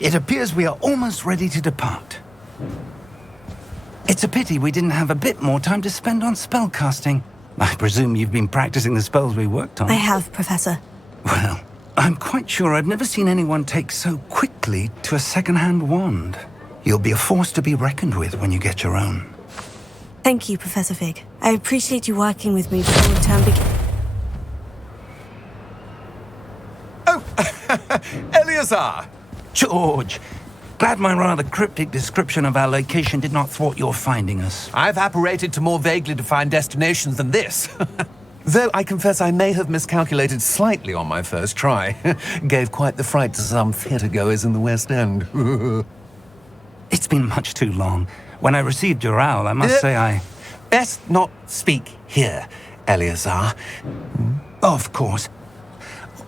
It appears we are almost ready to depart. It's a pity we didn't have a bit more time to spend on spellcasting. I presume you've been practicing the spells we worked on. I have, Professor. Well, I'm quite sure I've never seen anyone take so quickly to a second-hand wand. You'll be a force to be reckoned with when you get your own. Thank you, Professor Fig. I appreciate you working with me before the term begins. Oh, Eleazar! George! Glad my rather cryptic description of our location did not thwart your finding us. I've apparated to more vaguely defined destinations than this. Though I confess I may have miscalculated slightly on my first try. Gave quite the fright to some theatre-goers in the West End. It's been much too long. When I received your owl, I must say I... Best not speak here, Eleazar. Of course.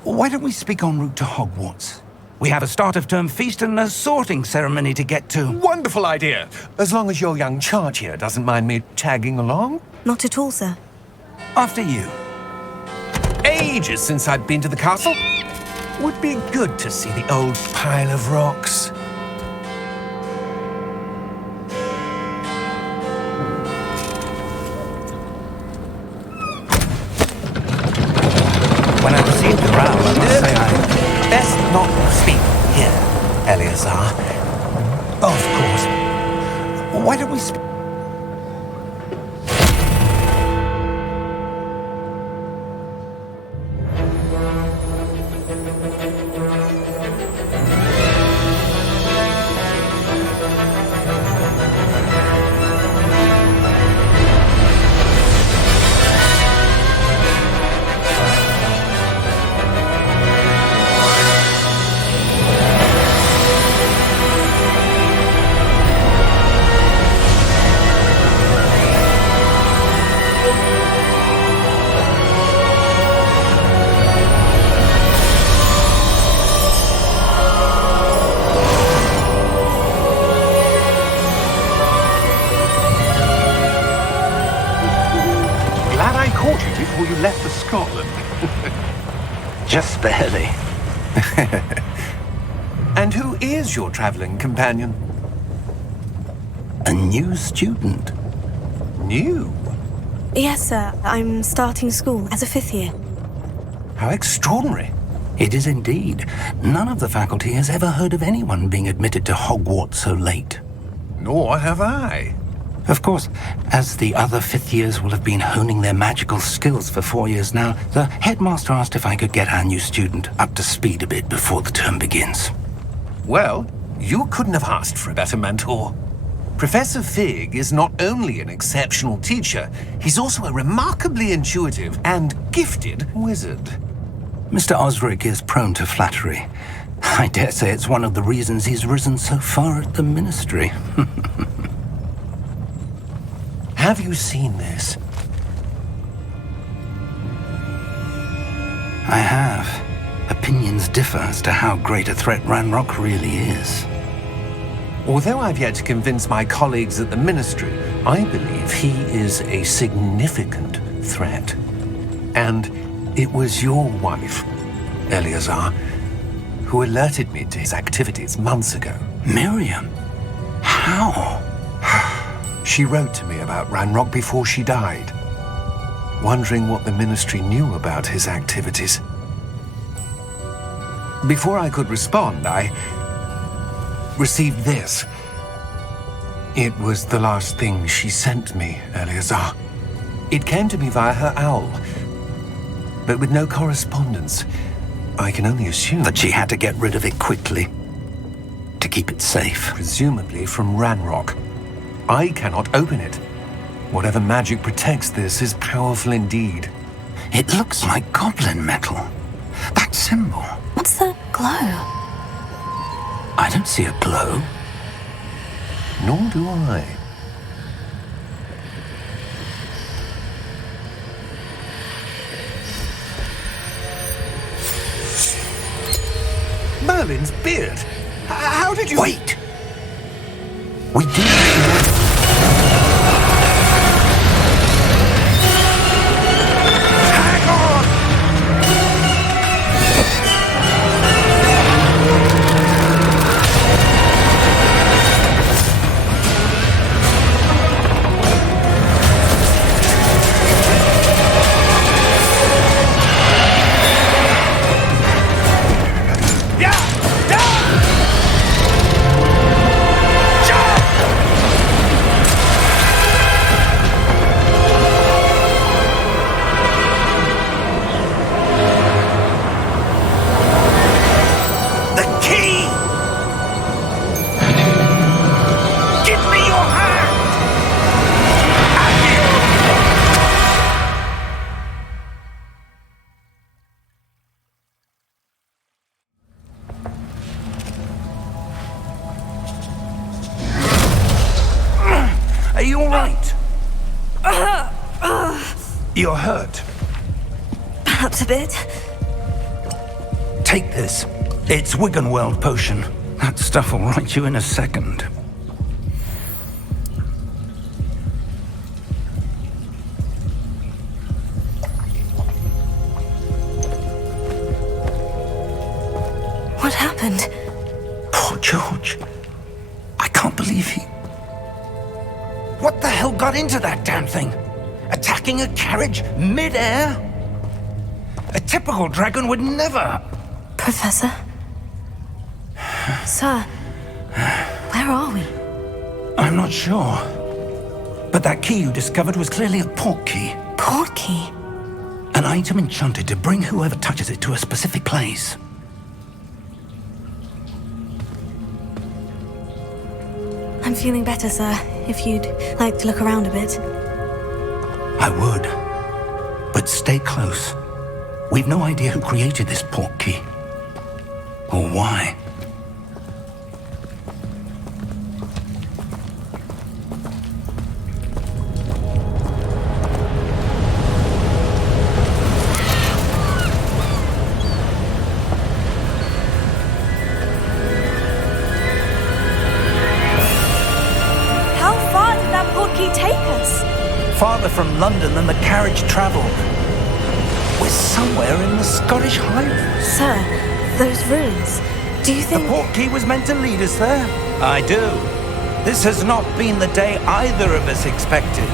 Why don't we speak en route to Hogwarts? We have a start-of-term feast and a sorting ceremony to get to. Wonderful idea! As long as your young charge here doesn't mind me tagging along. Not at all, sir. After you. Ages since I'd been to the castle. Would be good to see the old pile of rocks. When I received your owl, I must say I... Best not speak here, Eleazar. Of course. Why don't we speak... before you left for Scotland. Just barely. And who is your traveling companion? A new student. New? Yes, sir. I'm starting school as a 5th year. How extraordinary. It is indeed. None of the faculty has ever heard of anyone being admitted to Hogwarts so late. Nor have I. Of course, as the other 5th years will have been honing their magical skills for 4 years now, the headmaster asked if I could get our new student up to speed a bit before the term begins. Well, you couldn't have asked for a better mentor. Professor Fig is not only an exceptional teacher, he's also a remarkably intuitive and gifted wizard. Mr. Osric is prone to flattery. I dare say it's one of the reasons he's risen so far at the ministry. Have you seen this? I have. Opinions differ as to how great a threat Ranrock really is. Although I've yet to convince my colleagues at the ministry, I believe he is a significant threat. And it was your wife, Eleazar, who alerted me to his activities months ago. Miriam? How? She wrote to me about Ranrock before she died, wondering what the ministry knew about his activities. Before I could respond, I received this. It was the last thing she sent me, Eleazar. It came to me via her owl, but with no correspondence. I can only assume that she had to get rid of it quickly, to keep it safe. Presumably from Ranrock. I cannot open it. Whatever magic protects this is powerful indeed. It looks like goblin metal. That symbol. What's the glow? I don't see a glow. Nor do I. Merlin's beard. How did you... Wait! We do... Hang on! You're hurt. Perhaps a bit. Take this. It's Wiggenweld potion. That stuff will right you in a second. What happened? Poor George. I can't believe he... What the hell got into that damn thing? Attacking a carriage mid-air? A typical dragon would never... Professor? Sir, where are we? I'm not sure. But that key you discovered was clearly a port key. Port key? An item enchanted to bring whoever touches it to a specific place. I'm feeling better, sir. If you'd like to look around a bit. I would. But stay close. We've no idea who created this port key. Or why. How far did that port key take us? Farther from London than the carriage travelled. We're somewhere in the Scottish Highlands. Sir, those ruins. Do you The think... port key was meant to lead us there? I do. This has not been the day either of us expected.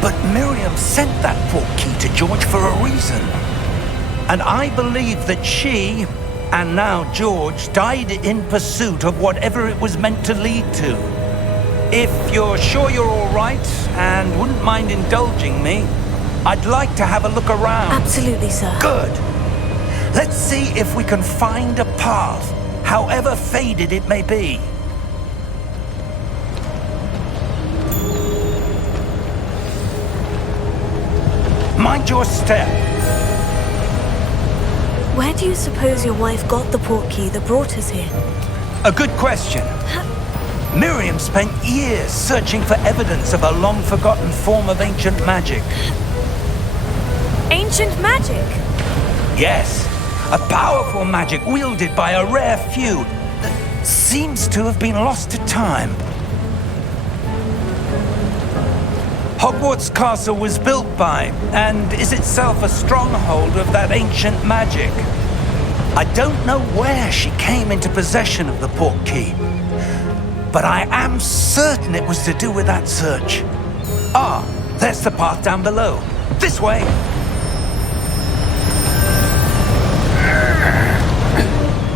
But Miriam sent that port key to George for a reason. And I believe that she, and now George, died in pursuit of whatever it was meant to lead to. If you're sure you're all right and wouldn't mind indulging me, I'd like to have a look around. Absolutely, sir. Good. Let's see if we can find a path, however faded it may be. Mind your step. Where do you suppose your wife got the port key that brought us here? A good question. Miriam spent years searching for evidence of a long-forgotten form of ancient magic. Ancient magic? Yes, a powerful magic wielded by a rare few that seems to have been lost to time. Hogwarts Castle was built by, and is itself a stronghold of that ancient magic. I don't know where she came into possession of the port key, but I am certain it was to do with that search. Ah, there's the path down below. This way.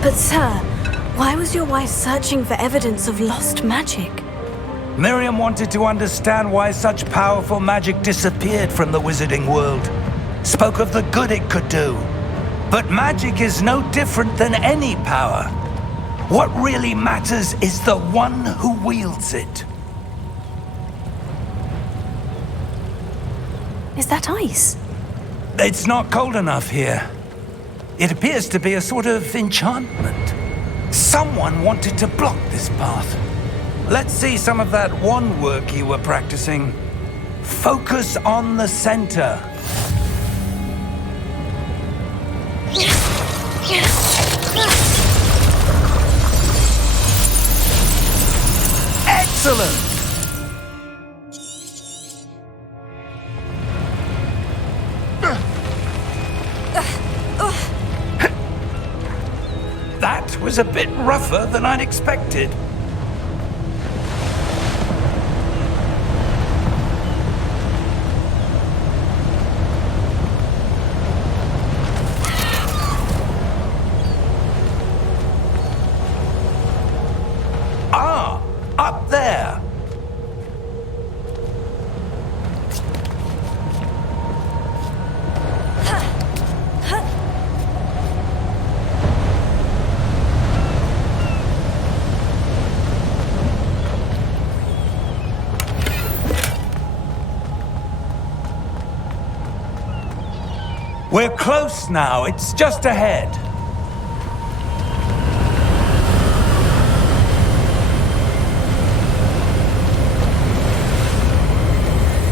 But sir, why was your wife searching for evidence of lost magic? Miriam wanted to understand why such powerful magic disappeared from the wizarding world. Spoke of the good it could do. But magic is no different than any power. What really matters is the one who wields it. Is that ice? It's not cold enough here. It appears to be a sort of enchantment. Someone wanted to block this path. Let's see some of that wand work you were practicing. Focus on the center. Excellent! That was a bit rougher than I'd expected. Ah, up there. We're close now. It's just ahead.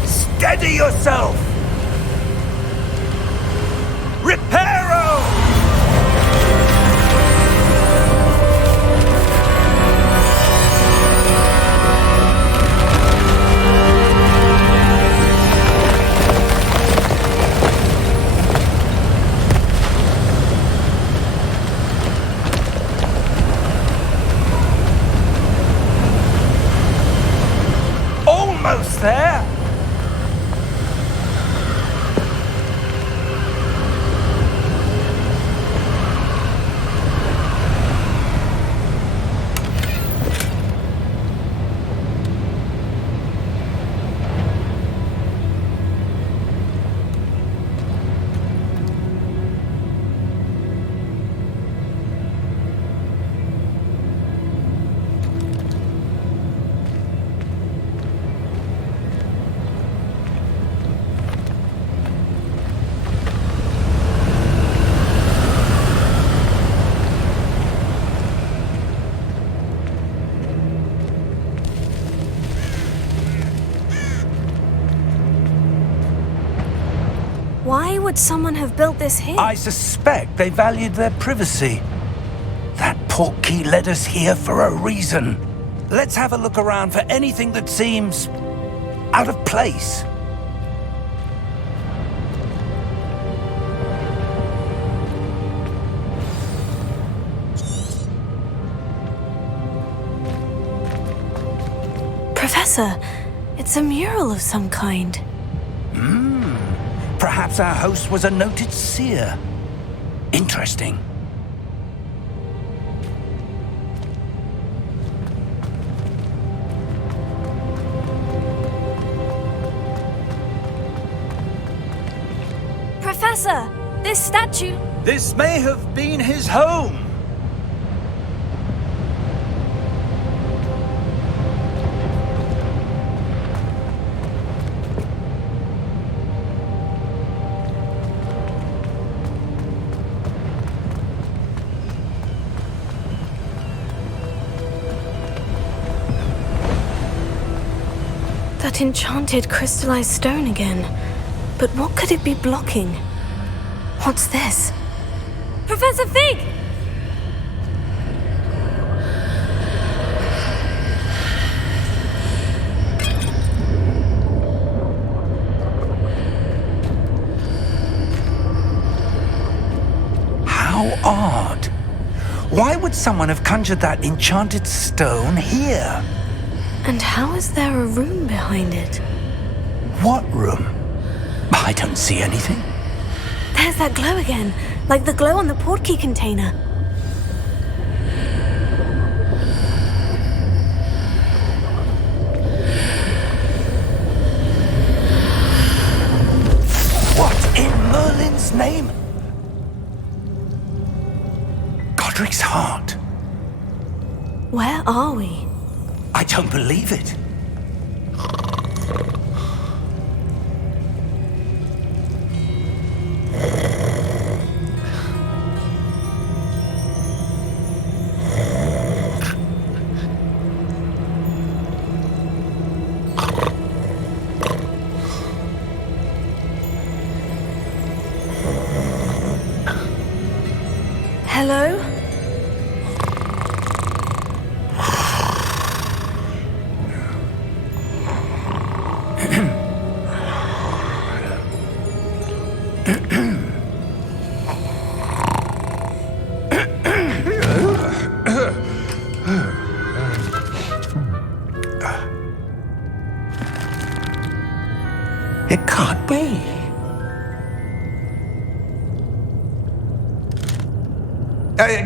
Steady yourself! would someone have built this here? I suspect they valued their privacy. That portkey led us here for a reason. Let's have a look around for anything that seems out of place. Professor, it's a mural of some kind. Perhaps our host was a noted seer. Interesting. Professor, this statue... This may have been his home. That enchanted crystallized stone again. But what could it be blocking? What's this? Professor Fig! How odd. Why would someone have conjured that enchanted stone here? And how is there a room behind it? What room? I don't see anything. There's that glow again, like the glow on the portkey container. What in Merlin's name? Godric's heart. Where are we? I don't believe it. Hello? It can't be.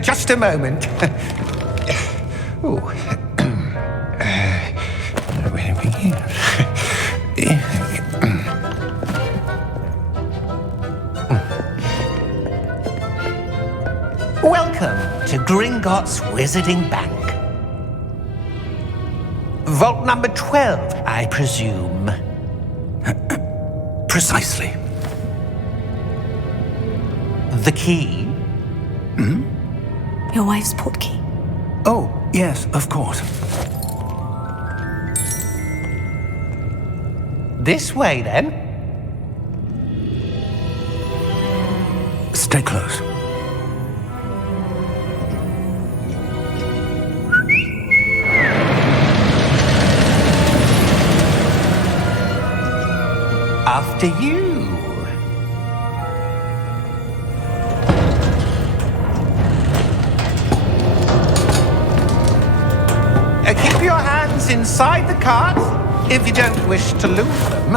Just a moment. Where do we begin? Welcome to Gringotts Wizarding Bank. Vault number 12, I presume. Precisely. The key? Your wife's portkey. Oh, yes, of course. This way, then. Stay close. After you. Keep your hands inside the cart if you don't wish to lose them.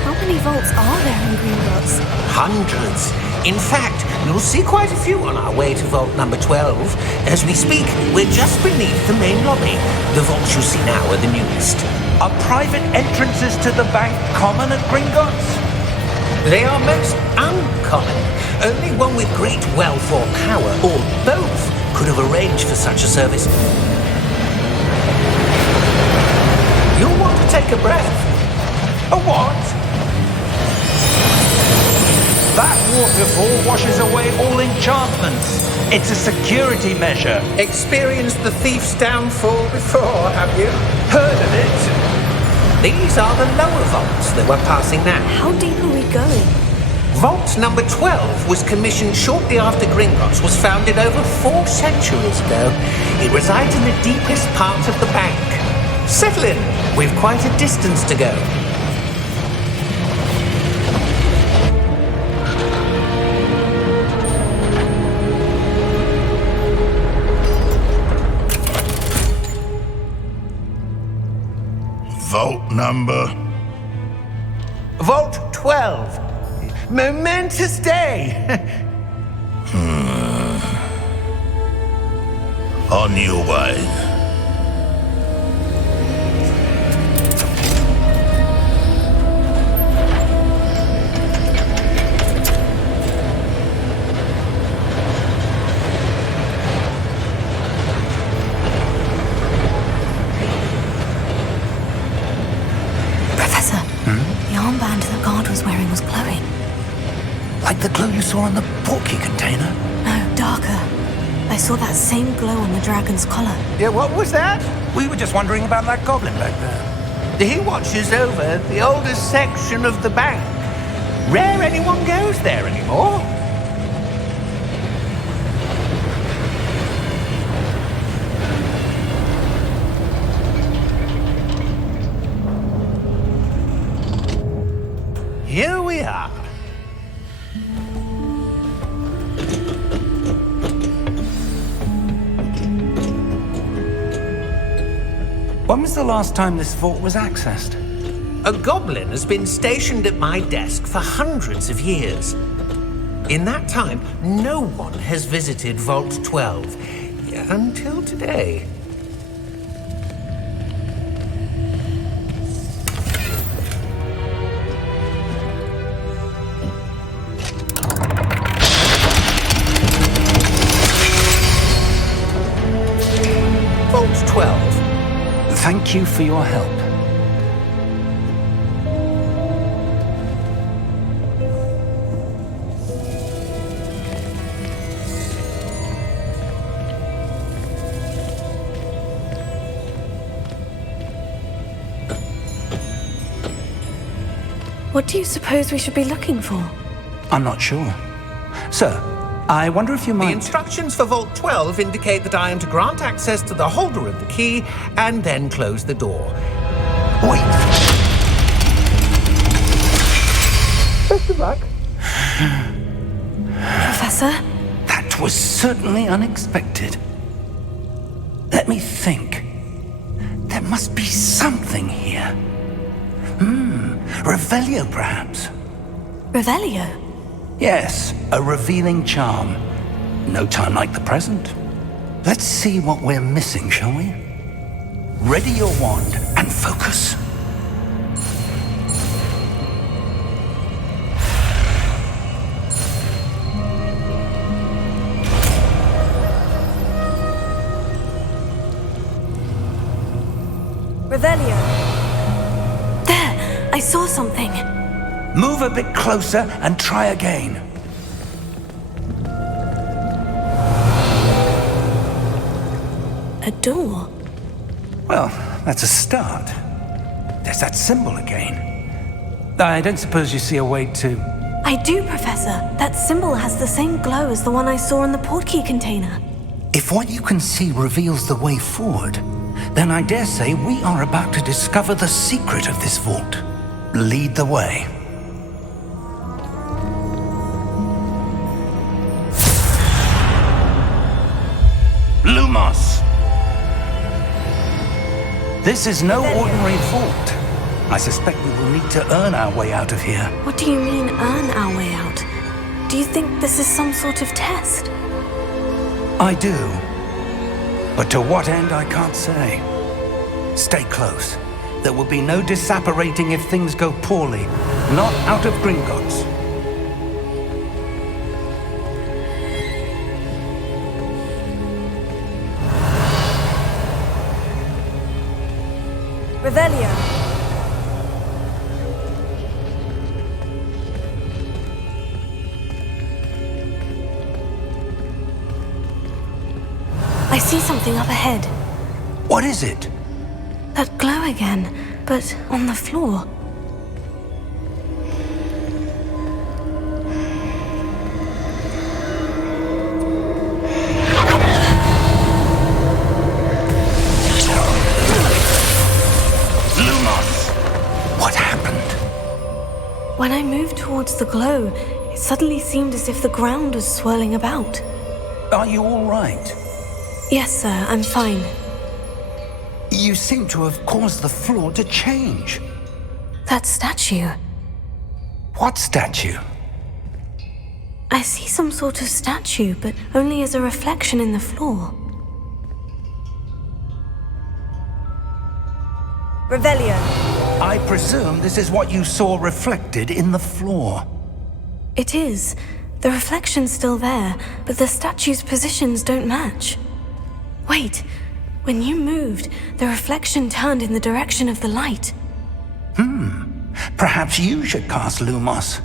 How many vaults are there in Gringotts? Hundreds. In fact, you'll see quite a few on our way to vault number 12. As we speak, we're just beneath the main lobby. The vaults you see now are the newest. Are private entrances to the bank common at Gringotts? They are most uncommon. Only one with great wealth or power, or both, could have arranged for such a service. You'll want to take a breath. A what? That waterfall washes away all enchantments. It's a security measure. Experienced the thief's downfall before, have you? Heard of it? These are the lower vaults that we're passing now. How deep are we going? Vault number 12 was commissioned shortly after Gringotts was founded over 4 centuries ago. It resides in the deepest part of the bank. Settle in. We've quite a distance to go. Vault number? Vault 12. Momentous day. On your way. Professor, the armband the guard was wearing was glowing. Like the glow you saw on the portkey container? No, darker. I saw that same glow on the dragon's collar. Yeah, what was that? We were just wondering about that goblin back there. He watches over the oldest section of the bank. Rare anyone goes there anymore. Here we are. When was the last time this vault was accessed? A goblin has been stationed at my desk for hundreds of years. In that time, no one has visited Vault 12 until today. Vault 12. Thank you for your help. What do you suppose we should be looking for? I'm not sure. Sir, I wonder if you The might... instructions for Vault 12 indicate that I am to grant access to the holder of the key and then close the door. Wait! Best of luck. Professor? That was certainly unexpected. Let me think. There must be something here. Revelio, perhaps? Revelio? Yes, a revealing charm. No time like the present. Let's see what we're missing, shall we? Ready your wand and focus. Revelio. There! I saw something. Move a bit closer and try again. A door. Well, that's a start. There's that symbol again. I don't suppose you see a way to... I do, Professor. That symbol has the same glow as the one I saw in the portkey container. If what you can see reveals the way forward, then I dare say we are about to discover the secret of this vault. Lead the way. Lumos! This is no ordinary vault. I suspect we will need to earn our way out of here. What do you mean, earn our way out? Do you think this is some sort of test? I do. But to what end, I can't say. Stay close. There will be no disapparating if things go poorly. Not out of Gringotts. Revelio. I see something up ahead. What is it? That glow again, but on the floor. What happened? When I moved towards the glow, it suddenly seemed as if the ground was swirling about. Are you all right? Yes, sir, I'm fine. You seem to have caused the floor to change. That statue. What statue? I see some sort of statue, but only as a reflection in the floor. Revelio. I presume this is what you saw reflected in the floor. It is. The reflection's still there, but the statue's positions don't match. Wait, when you moved, the reflection turned in the direction of the light. Perhaps you should cast Lumos.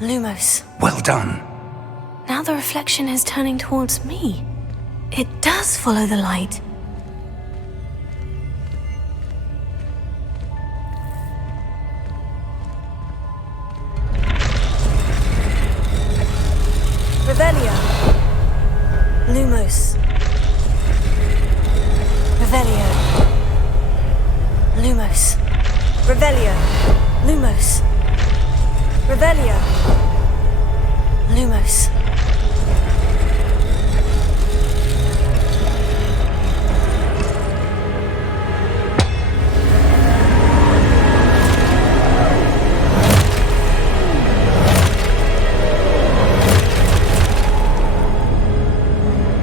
Lumos. Well done. Now the reflection is turning towards me. It does follow the light. Revelio. Lumos. Revelio. Lumos. Revelio. Lumos. Revelio. Lumos.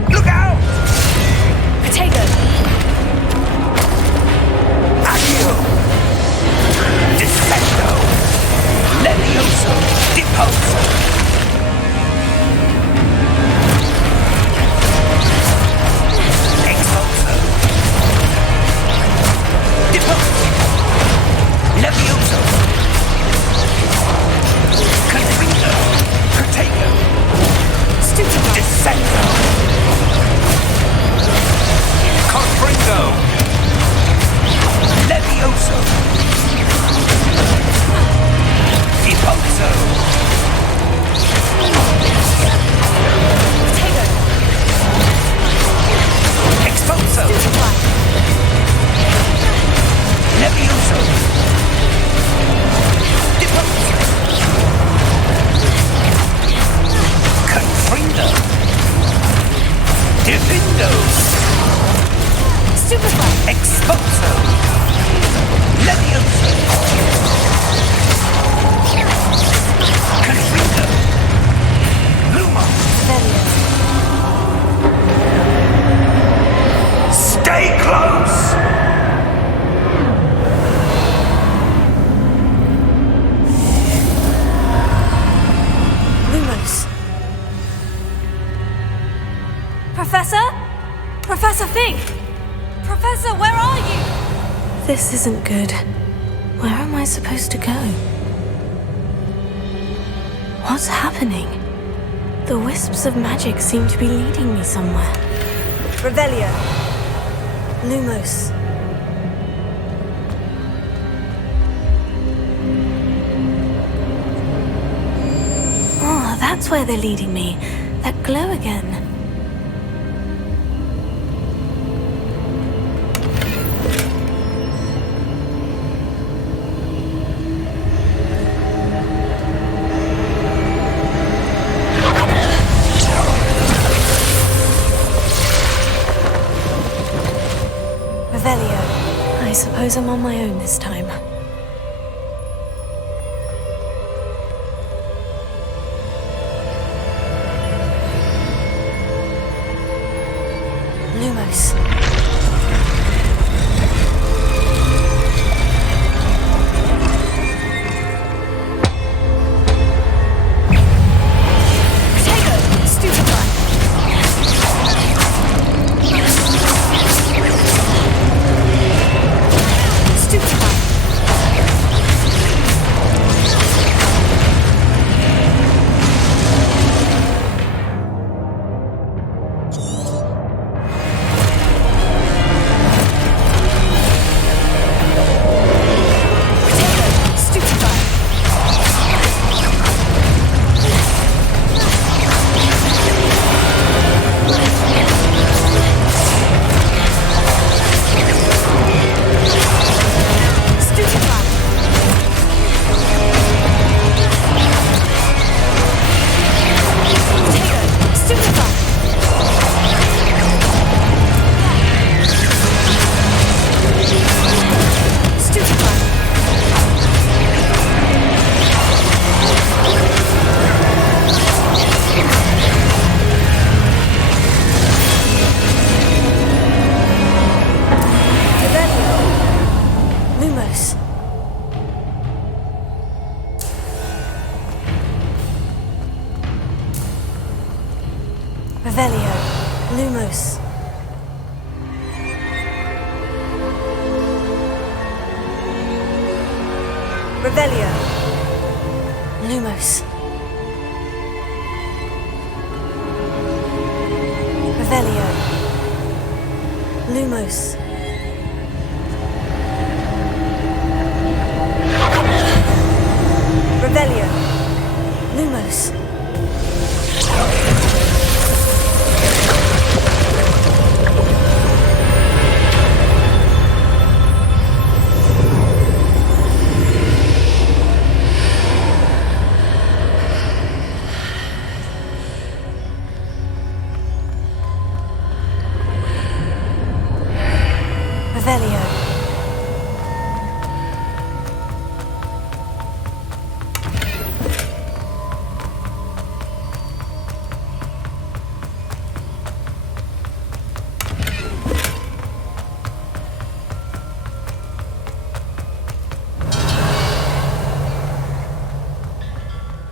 Look out! Potato. Accio! Defendo! Levioso! Deposo! Expulso! Deposo! Levioso! Confringo! Protego! Descendo! Confringo! Levioso! Deposo! Potato. Expulso! Levioso! Deposo! Confringo! Defendo! Stupefy. Expulso! Levioso! Confringo! Lumos! Stay close! Lumos. Professor? Professor Fink! Professor, where are you? This isn't good. Where am I supposed to go? What's happening? The wisps of magic seem to be leading me somewhere. Revelio. Lumos. Oh, that's where they're leading me. That glow again. Revelio. I suppose I'm on my own this time. Lumos. Potato. Stupefy. Lumos. Revelio. Lumos. Revelio. Lumos. Revelio. Lumos. Revelio.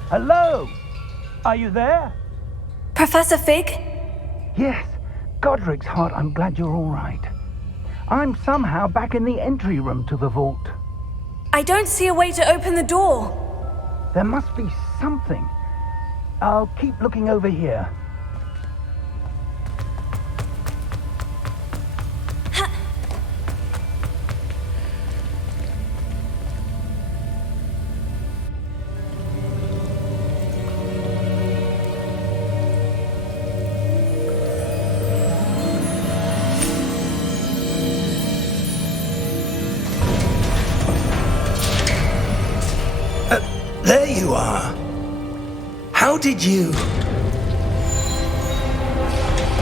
Hello? Are you there? Professor Fig? Yes, Godric's heart, I'm glad you're all right. I'm somehow back in the entry room to the vault. I don't see a way to open the door. There must be something. I'll keep looking over here. There you are. How did you...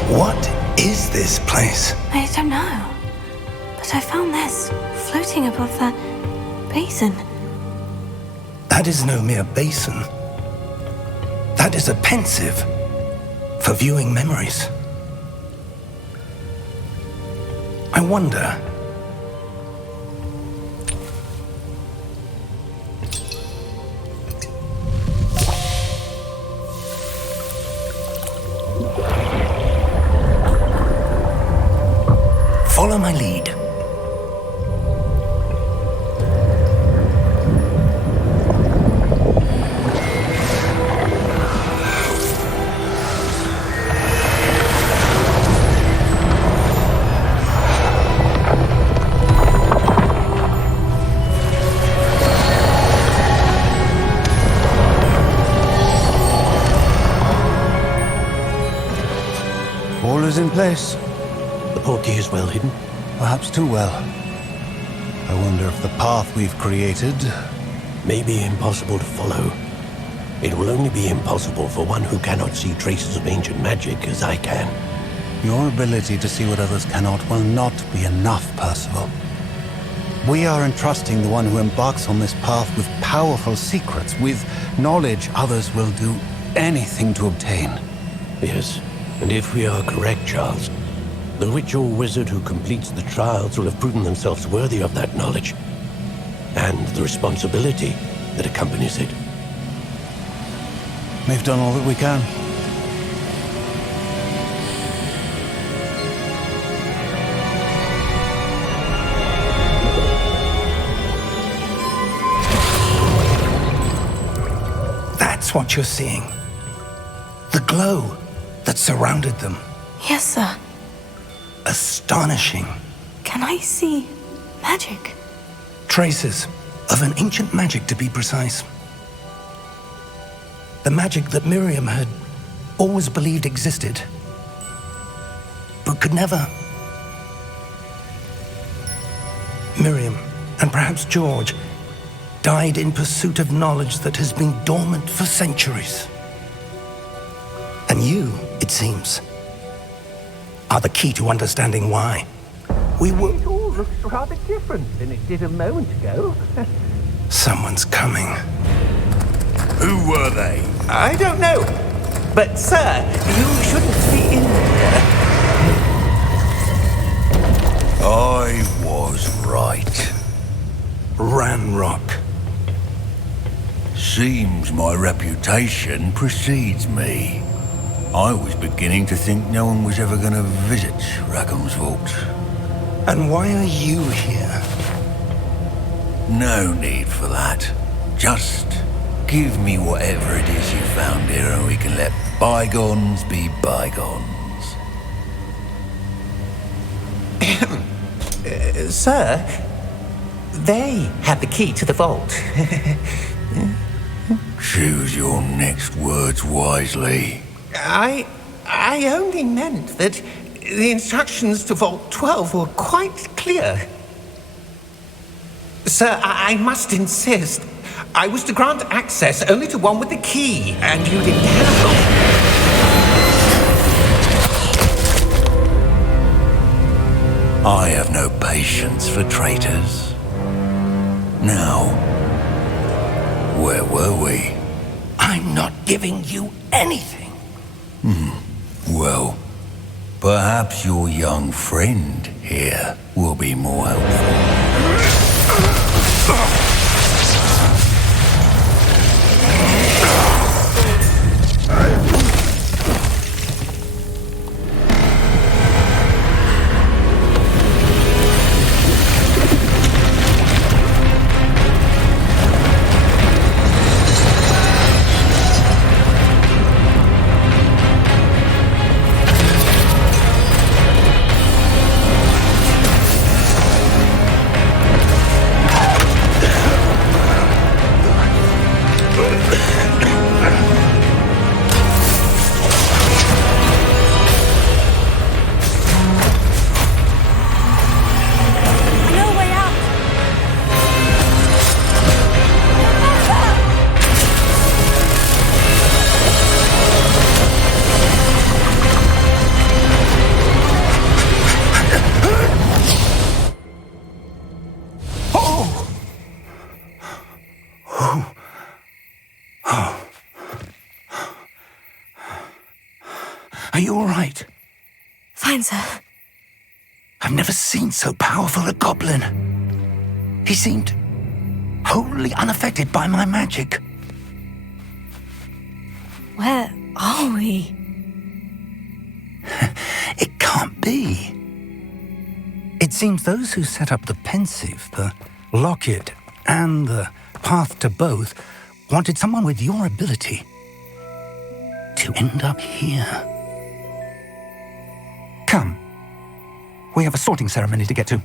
What is this place? I don't know. But I found this floating above that basin. That is no mere basin. That is a pensive for viewing memories. I wonder... Follow my lead. All is in place. The portkey is well hidden. Perhaps too well. I wonder if the path we've created... May be impossible to follow. It will only be impossible for one who cannot see traces of ancient magic as I can. Your ability to see what others cannot will not be enough, Percival. We are entrusting the one who embarks on this path with powerful secrets, with knowledge others will do anything to obtain. Yes, and if we are correct, Charles, the witch or wizard who completes the trials will have proven themselves worthy of that knowledge, and the responsibility that accompanies it. We've done all that we can. That's what you're seeing. The glow that surrounded them. Yes, sir. Astonishing. Can I see magic? Traces of an ancient magic, to be precise. The magic that Miriam had always believed existed, but could never. Miriam, and perhaps George, died in pursuit of knowledge that has been dormant for centuries. And you, it seems, are the key to understanding why. It all looks rather different than it did a moment ago. Someone's coming. Who were they? I don't know. But, sir, you shouldn't be in here. I was right. Ranrock. Seems my reputation precedes me. I was beginning to think no one was ever going to visit Rackham's vault. And why are you here? No need for that. Just give me whatever it is you found here and we can let bygones be bygones. Sir, they have the key to the vault. Choose your next words wisely. I only meant that the instructions to Vault 12 were quite clear. Sir, I must insist. I was to grant access only to one with the key, and you didn't have it. I have no patience for traitors. Now, where were we? I'm not giving you anything. Well, perhaps your young friend here will be more helpful. Are you all right? Fine, sir. I've never seen so powerful a goblin. He seemed wholly unaffected by my magic. Where are we? It can't be. It seems those who set up the pensive, the locket, and the path to both wanted someone with your ability to end up here. Come. We have a sorting ceremony to get to.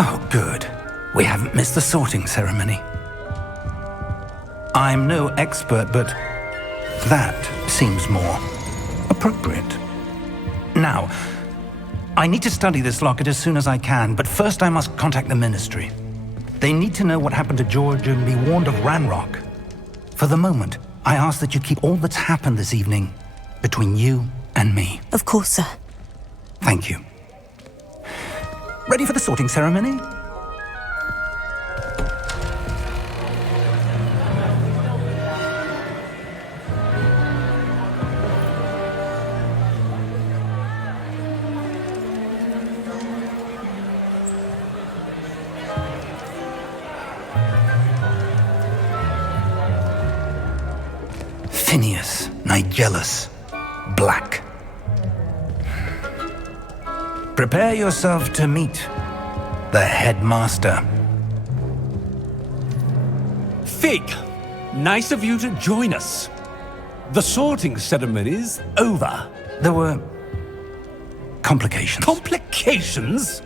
Oh, good. We haven't missed the sorting ceremony. I'm no expert, but that seems more appropriate. Now, I need to study this locket as soon as I can, but first I must contact the Ministry. They need to know what happened to George and be warned of Ranrock. For the moment, I ask that you keep all that's happened this evening between you and me. Of course, sir. Thank you. Ready for the sorting ceremony? Phineas, Nigellus, black. Prepare yourself to meet the headmaster. Fig, nice of you to join us. The sorting ceremony's over. There were complications. Complications?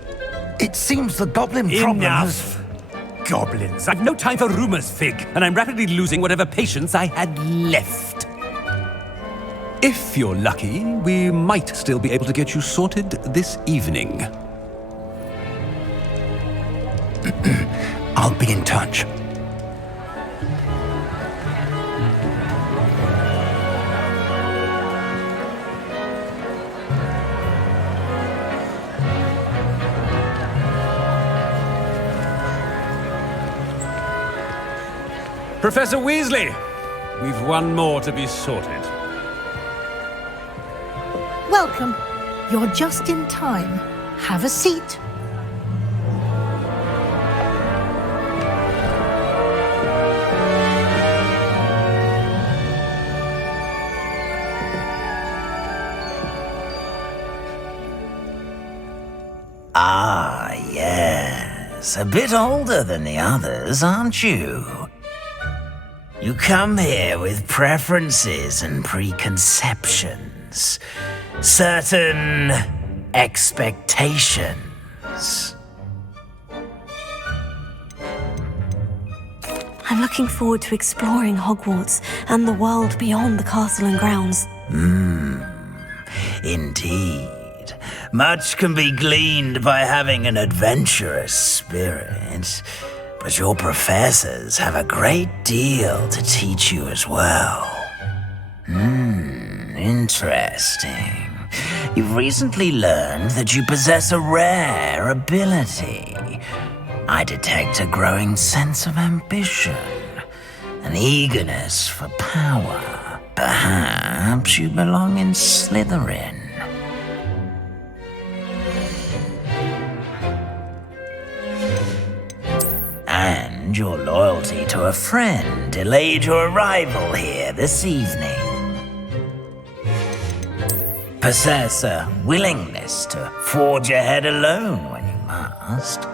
It seems the goblin problem has... Enough! Goblins. I've no time for rumors, Fig, and I'm rapidly losing whatever patience I had left. If you're lucky, we might still be able to get you sorted this evening. I'll be in touch. Professor Weasley, we've one more to be sorted. Welcome. You're just in time. Have a seat. Ah, yes. A bit older than the others, aren't you? You come here with preferences and preconceptions. Certain expectations. I'm looking forward to exploring Hogwarts and the world beyond the castle and grounds. Indeed. Much can be gleaned by having an adventurous spirit, but your professors have a great deal to teach you as well. Interesting. You've recently learned that you possess a rare ability. I detect a growing sense of ambition, an eagerness for power. Perhaps you belong in Slytherin. And your loyalty to a friend delayed your arrival here this evening. Possess a willingness to forge ahead alone when you must.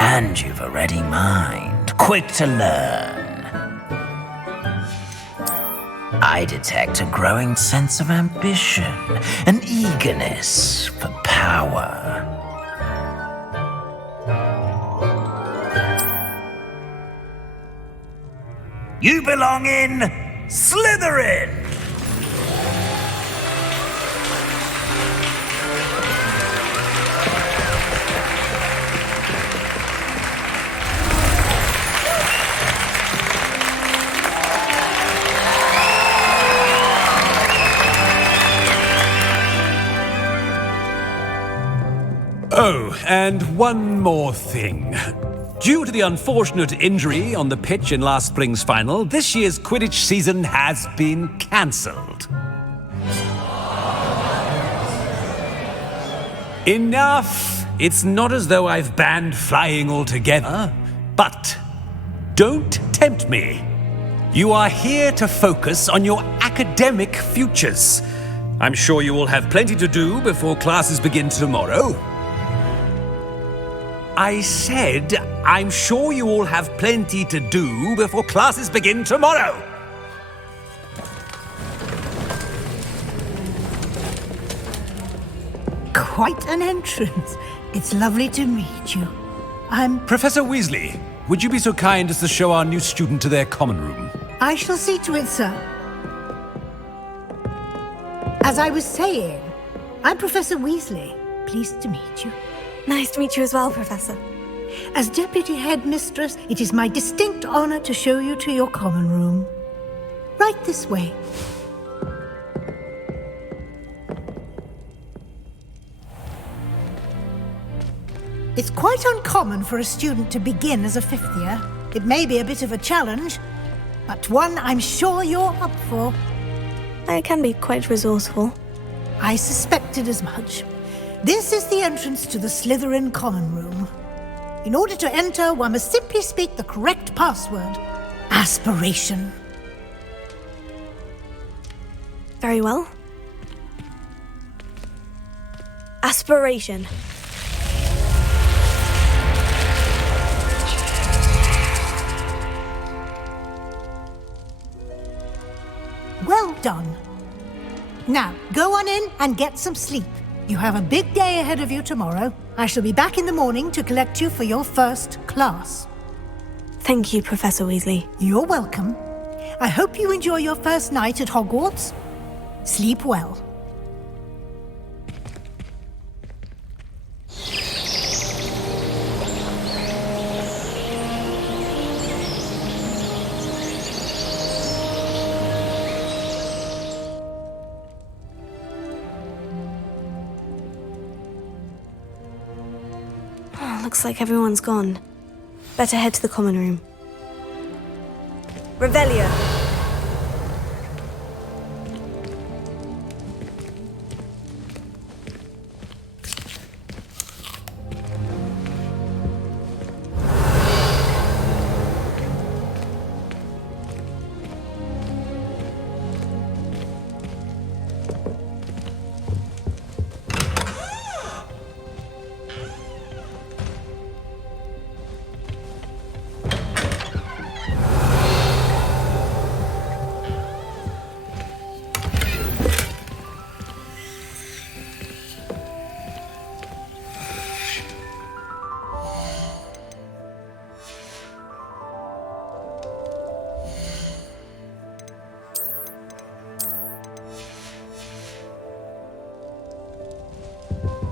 And you've a ready mind, quick to learn. I detect a growing sense of ambition, an eagerness for power. You belong in Slytherin! Oh, and one more thing. Due to the unfortunate injury on the pitch in last spring's final, this year's Quidditch season has been cancelled. Enough! It's not as though I've banned flying altogether, but don't tempt me. You are here to focus on your academic futures. I'm sure you will have plenty to do before classes begin tomorrow. I said, I'm sure you all have plenty to do before classes begin tomorrow. Quite an entrance. It's lovely to meet you. Professor Weasley, would you be so kind as to show our new student to their common room? I shall see to it, sir. As I was saying, I'm Professor Weasley. Pleased to meet you. Nice to meet you as well, Professor. As Deputy Headmistress, it is my distinct honor to show you to your common room. Right this way. It's quite uncommon for a student to begin as a fifth year. It may be a bit of a challenge, but one I'm sure you're up for. I can be quite resourceful. I suspected as much. This is the entrance to the Slytherin common room. In order to enter, one must simply speak the correct password. Aspiration. Very well. Aspiration. Well done. Now, go on in and get some sleep. You have a big day ahead of you tomorrow. I shall be back in the morning to collect you for your first class. Thank you, Professor Weasley. You're welcome. I hope you enjoy your first night at Hogwarts. Sleep well. Looks like everyone's gone. Better head to the common room. Revelio.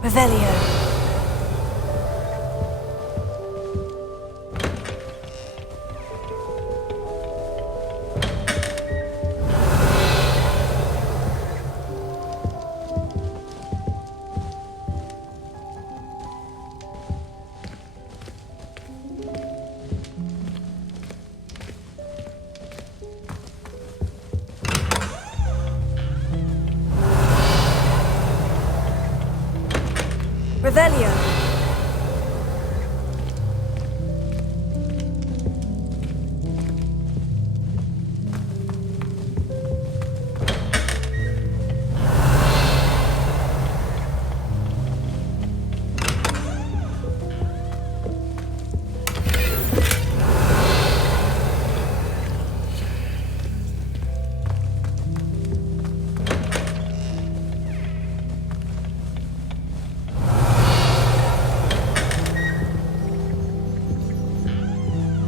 Revelio. Revelio.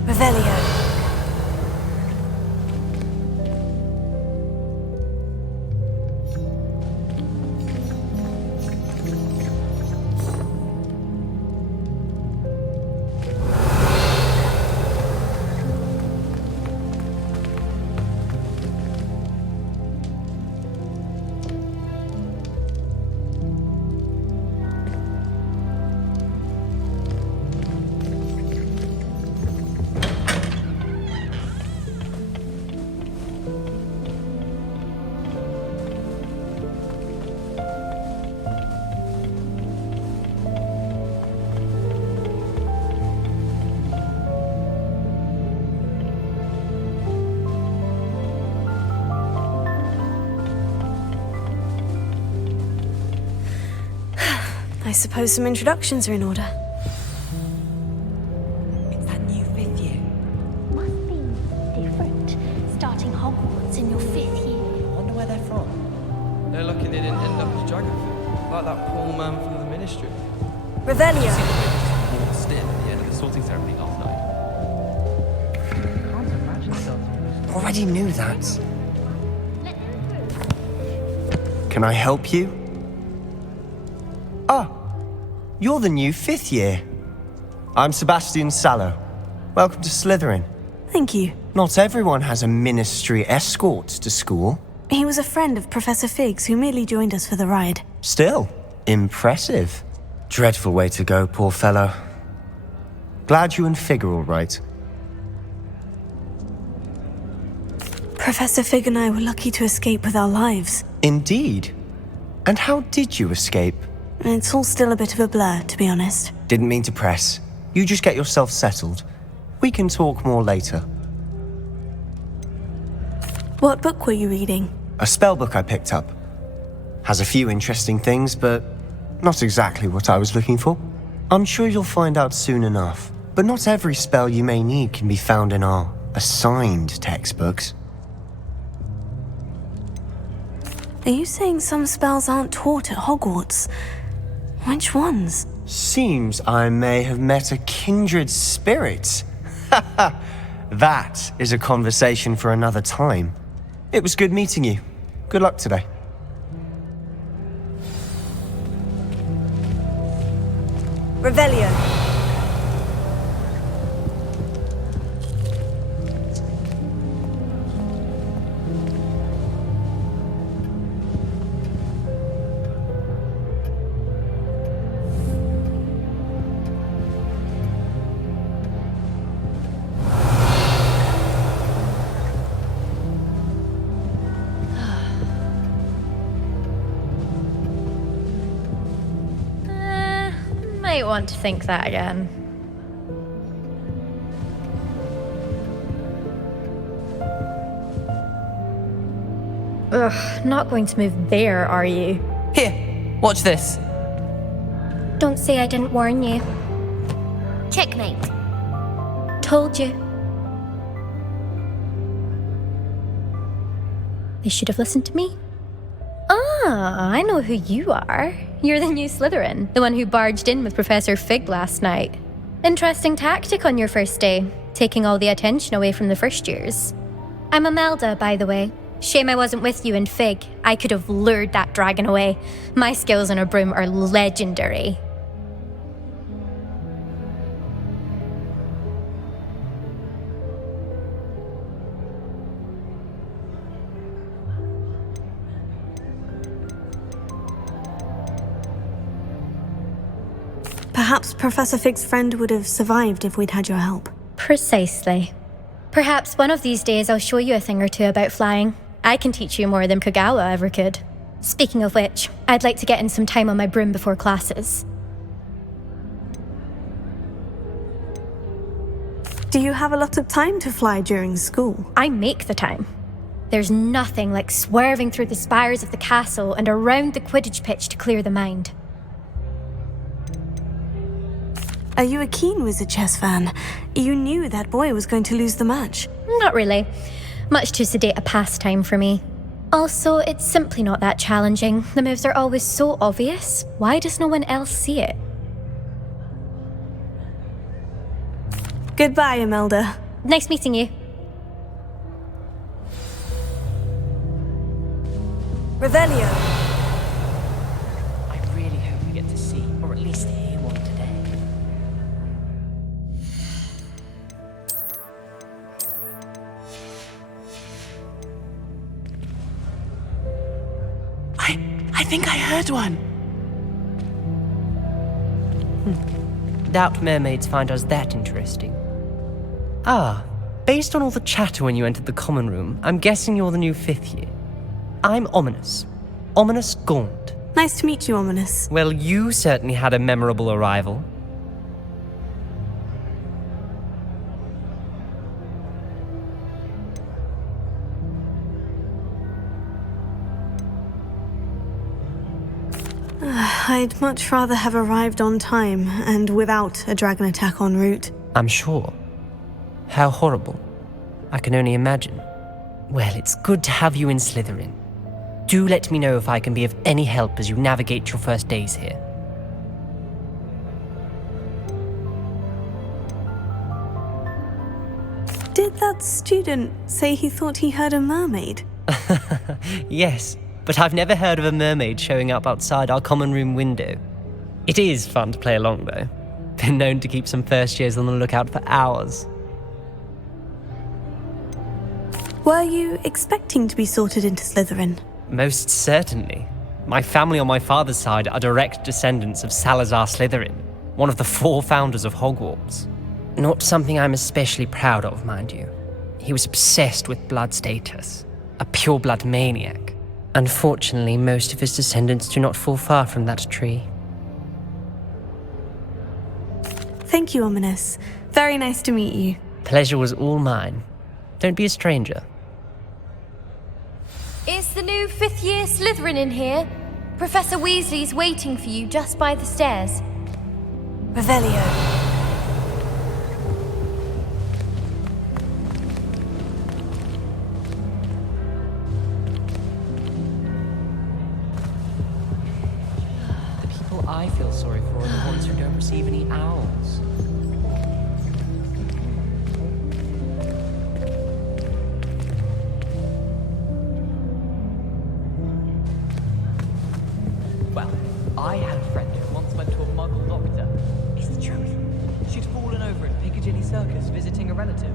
Revelio. I suppose some introductions are in order. It's that new fifth year. Must be different, starting Hogwarts in your fifth year. Wonder where they're from. They're lucky they didn't end up as Dragonfly, like that poor man from the Ministry. Revelio. Waltzed in at the end of the sorting ceremony last night. Can't imagine themselves. Already knew that. Can I help you? Ah, you're the new fifth year. I'm Sebastian Sallow. Welcome to Slytherin. Thank you. Not everyone has a ministry escort to school. He was a friend of Professor Fig's who merely joined us for the ride. Still, impressive. Dreadful way to go, poor fellow. Glad you and Fig are all right. Professor Fig and I were lucky to escape with our lives. Indeed. And how did you escape? It's all still a bit of a blur, to be honest. Didn't mean to press. You just get yourself settled. We can talk more later. What book were you reading? A spellbook I picked up. Has a few interesting things, but not exactly what I was looking for. I'm sure you'll find out soon enough. But not every spell you may need can be found in our assigned textbooks. Are you saying some spells aren't taught at Hogwarts? Which ones? Seems I may have met a kindred spirit. That is a conversation for another time. It was good meeting you. Good luck today. Revelio. Might want to think that again. Ugh, not going to move there, are you? Here, watch this. Don't say I didn't warn you. Checkmate. Told you. They should have listened to me. Ah, I know who you are. You're the new Slytherin, the one who barged in with Professor Fig last night. Interesting tactic on your first day, taking all the attention away from the first years. I'm Imelda, by the way. Shame I wasn't with you in Fig. I could have lured that dragon away. My skills on a broom are legendary. Perhaps Professor Fig's friend would have survived if we'd had your help. Precisely. Perhaps one of these days I'll show you a thing or two about flying. I can teach you more than Kagawa ever could. Speaking of which, I'd like to get in some time on my broom before classes. Do you have a lot of time to fly during school? I make the time. There's nothing like swerving through the spires of the castle and around the Quidditch pitch to clear the mind. Are you a keen Wizard chess fan? You knew that boy was going to lose the match. Not really. Much too sedate a pastime for me. Also, it's simply not that challenging. The moves are always so obvious. Why does no one else see it? Goodbye, Imelda. Nice meeting you. Revelio. I really hope we get to see, or at least hear one today. I think I heard one. Doubt mermaids find us that interesting. Ah, based on all the chatter when you entered the common room, I'm guessing you're the new 5th year. I'm Ominous. Ominous Gaunt. Nice to meet you, Ominous. Well, you certainly had a memorable arrival. I'd much rather have arrived on time and without a dragon attack en route. I'm sure. How horrible. I can only imagine. Well, it's good to have you in Slytherin. Do let me know if I can be of any help as you navigate your first days here. Did that student say he thought he heard a mermaid? Yes, but I've never heard of a mermaid showing up outside our common room window. It is fun to play along, though. Been known to keep some first years on the lookout for hours. Were you expecting to be sorted into Slytherin? Most certainly. My family on my father's side are direct descendants of Salazar Slytherin, one of the 4 founders of Hogwarts. Not something I'm especially proud of, mind you. He was obsessed with blood status, a pure-blood maniac. Unfortunately, most of his descendants do not fall far from that tree. Thank you, Ominous. Very nice to meet you. Pleasure was all mine. Don't be a stranger. Is the new fifth-year Slytherin in here. Professor Weasley's waiting for you just by the stairs. Revelio. The people I feel sorry for are the ones who don't receive any owls. Well, I had a friend who once went to a muggle doctor. It's the truth. She'd fallen over at Piccadilly Circus visiting a relative.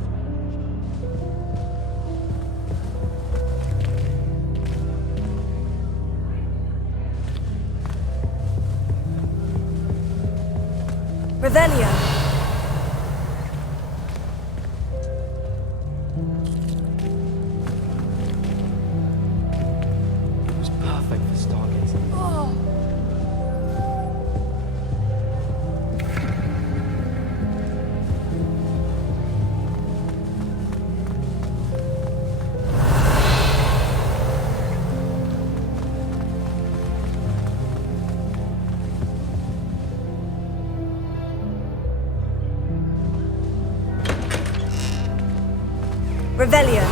Revelio. It was perfect for stargazing. Oh. Revelio.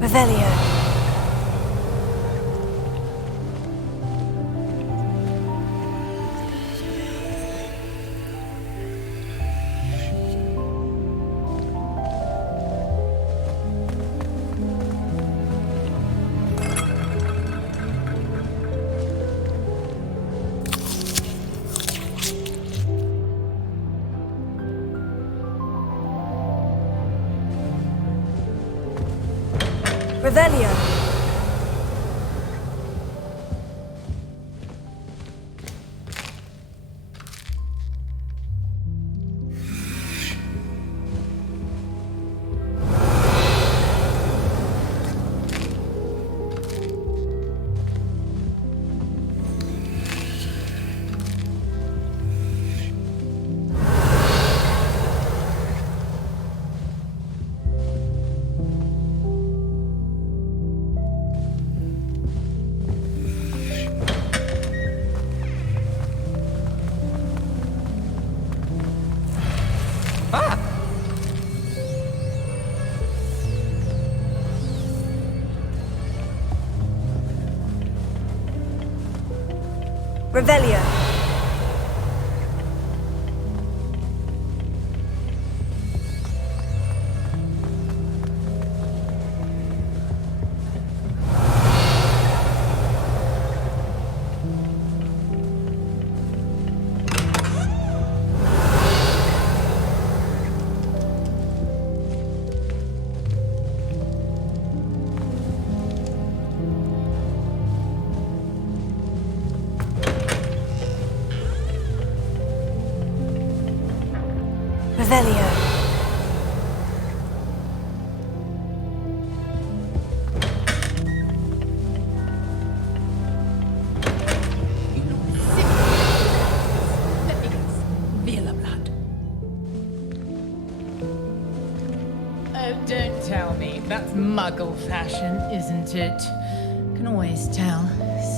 Revelio. Revelio. Revelio. Revelio. Let me guess. Viola blood. Oh, don't tell me. That's muggle fashion, isn't it? Can always tell.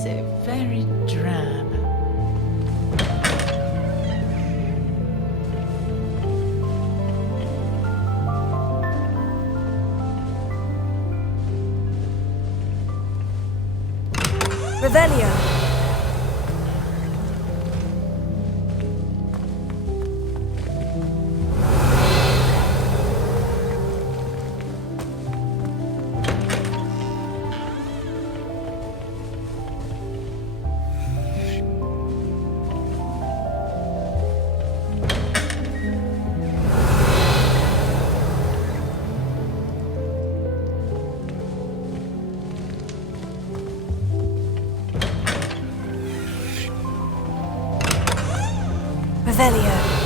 So very drab. Revelio. Revelio.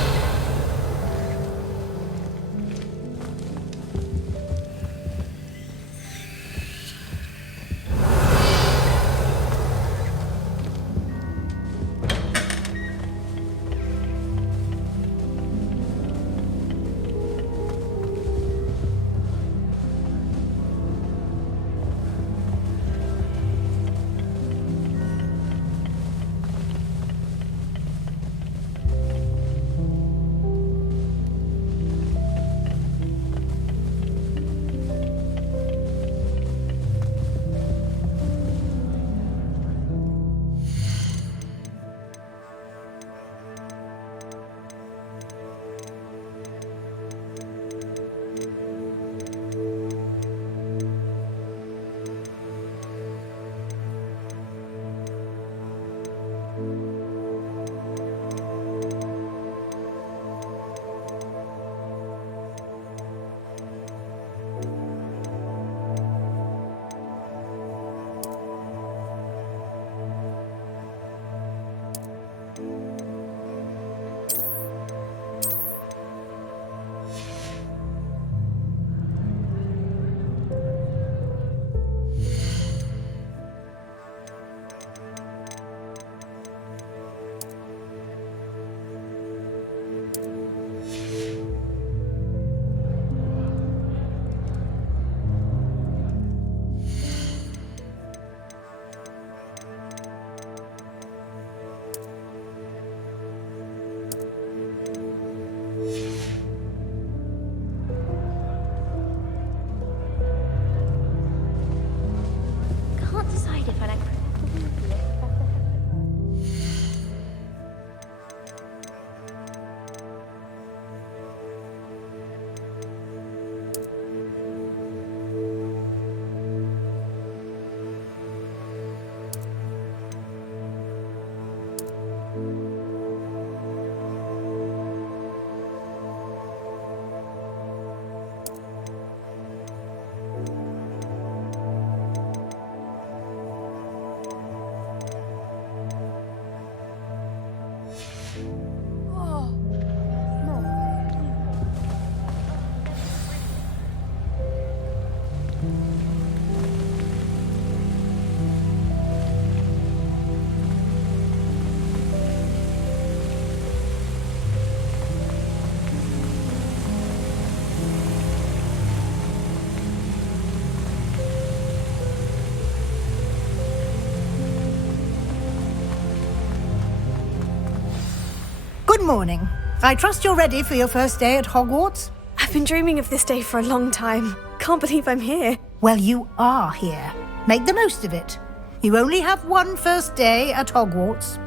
Good morning. I trust you're ready for your first day at Hogwarts? I've been dreaming of this day for a long time. Can't believe I'm here. Well, you are here. Make the most of it. You only have one first day at Hogwarts.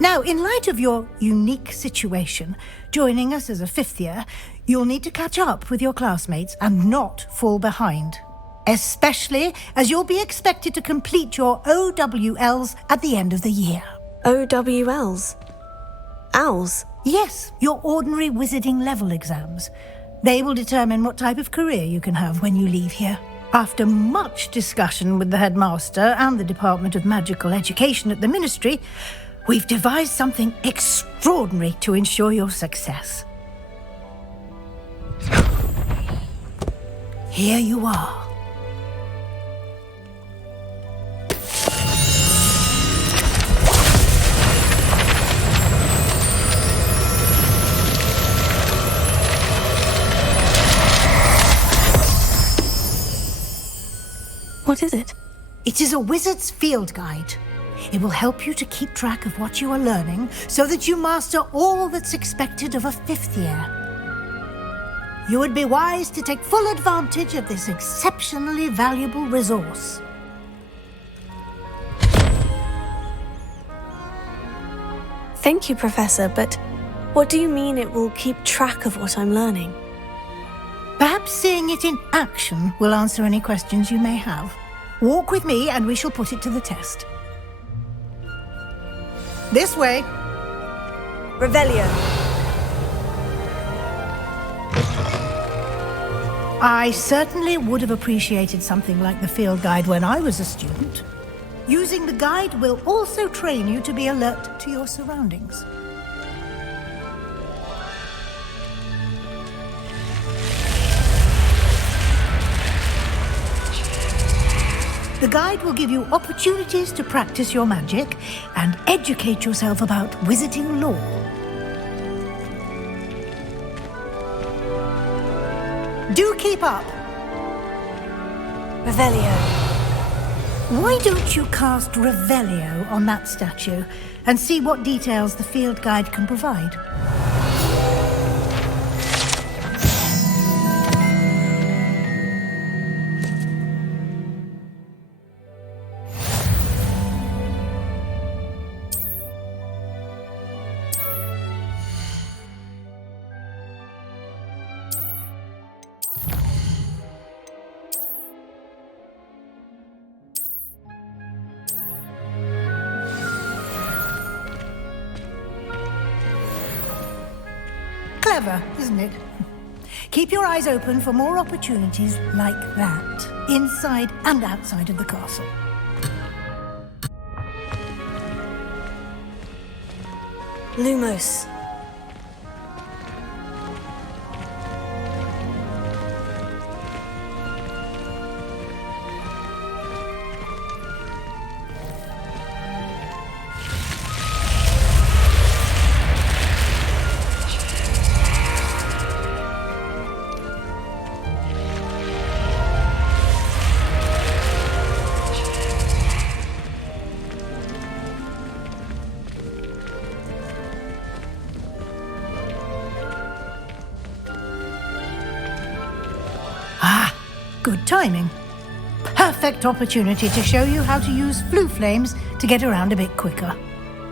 Now, in light of your unique situation, joining us as a fifth year, you'll need to catch up with your classmates and not fall behind. Especially as you'll be expected to complete your OWLs at the end of the year. OWLs? Owls? Yes, your ordinary wizarding level exams. They will determine what type of career you can have when you leave here. After much discussion with the headmaster and the Department of Magical Education at the Ministry, we've devised something extraordinary to ensure your success. Here you are. What is it? It is a wizard's field guide. It will help you to keep track of what you are learning so that you master all that's expected of a fifth year. You would be wise to take full advantage of this exceptionally valuable resource. Thank you, Professor, but what do you mean it will keep track of what I'm learning? Perhaps seeing it in action will answer any questions you may have. Walk with me and we shall put it to the test. This way. Revelio. I certainly would have appreciated something like the field guide when I was a student. Using the guide will also train you to be alert to your surroundings. The guide will give you opportunities to practice your magic and educate yourself about wizarding lore. Do keep up. Revelio. Why don't you cast Revelio on that statue and see what details the field guide can provide? Clever, isn't it? Keep your eyes open for more opportunities like that, inside and outside of the castle. Lumos. Good timing. Perfect opportunity to show you how to use flue flames to get around a bit quicker.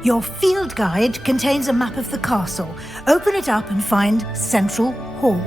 Your field guide contains a map of the castle. Open it up and find Central Hall.